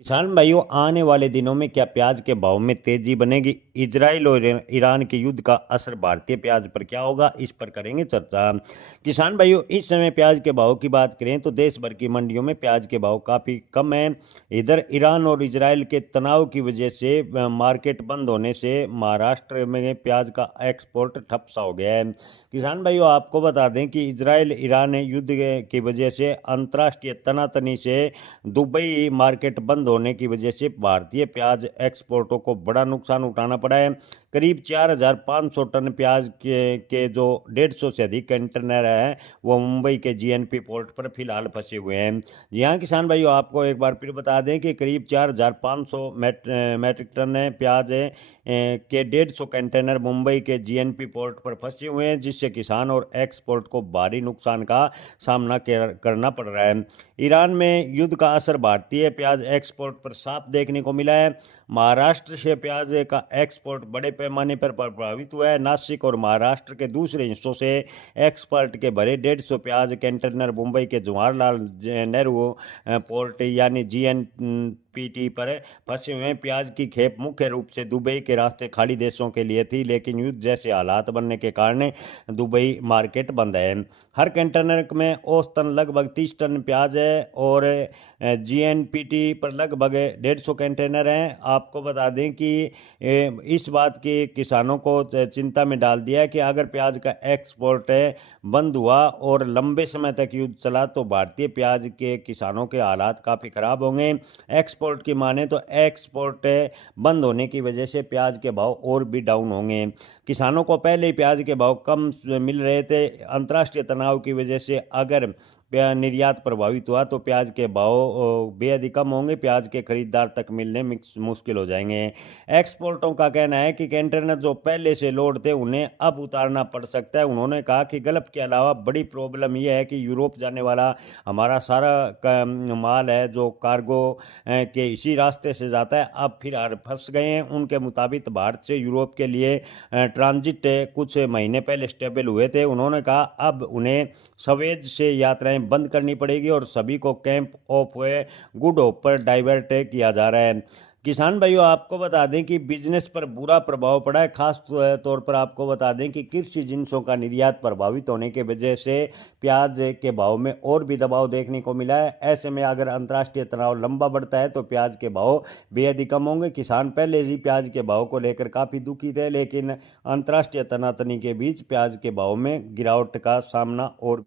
किसान भाइयों, आने वाले दिनों में क्या प्याज के भाव में तेजी बनेगी? इजराइल और ईरान के युद्ध का असर भारतीय प्याज पर क्या होगा? इस पर करेंगे चर्चा। किसान भाइयों, इस समय प्याज के भाव की बात करें तो देश भर की मंडियों में प्याज के भाव काफ़ी कम है। इधर ईरान और इजराइल के तनाव की वजह से मार्केट बंद होने से महाराष्ट्र में प्याज का एक्सपोर्ट ठप सा हो गया है। किसान भाइयों, आपको बता दें कि इजराइल ईरान युद्ध की वजह से अंतर्राष्ट्रीय तनातनी से दुबई मार्केट बंद होने की वजह से भारतीय प्याज एक्सपोर्टों को बड़ा नुकसान उठाना पड़ा है। करीब 4,500 टन प्याज के जो 150 से अधिक कंटेनर हैं वो मुंबई के जीएनपी पोर्ट पर फिलहाल फंसे हुए हैं। यहाँ किसान भाइयों, आपको एक बार फिर बता दें कि करीब 4,500 मैट्रिक टन प्याज के 150 कंटेनर मुंबई के जीएनपी पोर्ट पर फंसे हुए हैं, जिससे किसान और एक्सपोर्ट को भारी नुकसान का सामना करना पड़ रहा है। ईरान में युद्ध का असर भारतीय प्याज एक्सपोर्ट पर साफ देखने को मिला है। महाराष्ट्र से प्याज का एक्सपोर्ट बड़े पैमाने पर प्रभावित हुआ है। नासिक और महाराष्ट्र के दूसरे हिस्सों से एक्सपोर्ट के भरे 150 प्याज कंटेनर मुंबई के जवाहरलाल नेहरू पोर्ट यानी जीएनपीटी पर फंसे हुए हैं। प्याज की खेप मुख्य रूप से दुबई के रास्ते खाड़ी देशों के लिए थी, लेकिन युद्ध जैसे हालात बनने के कारण दुबई मार्केट बंद है। हर कंटेनर में औसतन लगभग 30 टन प्याज है और जीएनपीटी पर लगभग 150 कंटेनर हैं। आपको बता दें कि इस बात की किसानों को चिंता में डाल दिया है कि अगर प्याज का एक्सपोर्ट बंद हुआ और लंबे समय तक युद्ध चला तो भारतीय प्याज के किसानों के हालात काफ़ी ख़राब होंगे। एक्सपोर्ट की माने तो एक्सपोर्ट बंद होने की वजह से प्याज के भाव और भी डाउन होंगे। किसानों को पहले ही प्याज के भाव कम मिल रहे थे। अंतर्राष्ट्रीय तनाव की वजह से अगर निर्यात प्रभावित हुआ तो प्याज के भाव बेहद ही कम होंगे। प्याज के खरीदार तक मिलने मुश्किल हो जाएंगे। एक्सपोर्टों का कहना है कि कंटेनर जो पहले से लोड थे उन्हें अब उतारना पड़ सकता है। उन्होंने कहा कि गल्फ के अलावा बड़ी प्रॉब्लम यह है कि यूरोप जाने वाला हमारा सारा माल है जो कार्गो के इसी रास्ते से जाता है, अब फिर फंस गए हैं। उनके मुताबिक भारत से यूरोप के लिए ट्रांजिट कुछ महीने पहले स्टेबल हुए थे। उन्होंने कहा अब उन्हें सवेज से यात्राएं बंद करनी पड़ेगी और सभी को कैंप ऑफ गुड होप पर डाइवर्ट किया जा रहा है। किसान भाइयों, आपको बता दें कि बिजनेस पर बुरा प्रभाव पड़ा है। खास तौर पर आपको बता दें कि कृषि जिन्सों का निर्यात प्रभावित होने की वजह से प्याज के भाव में और भी दबाव देखने को मिला है। ऐसे में अगर अंतर्राष्ट्रीय तनाव लंबा बढ़ता है तो प्याज के भाव बेहद ही कम होंगे। किसान पहले ही प्याज के भाव को लेकर काफ़ी दुखी थे, लेकिन अंतर्राष्ट्रीय तनातनी के बीच प्याज के भाव में गिरावट का सामना और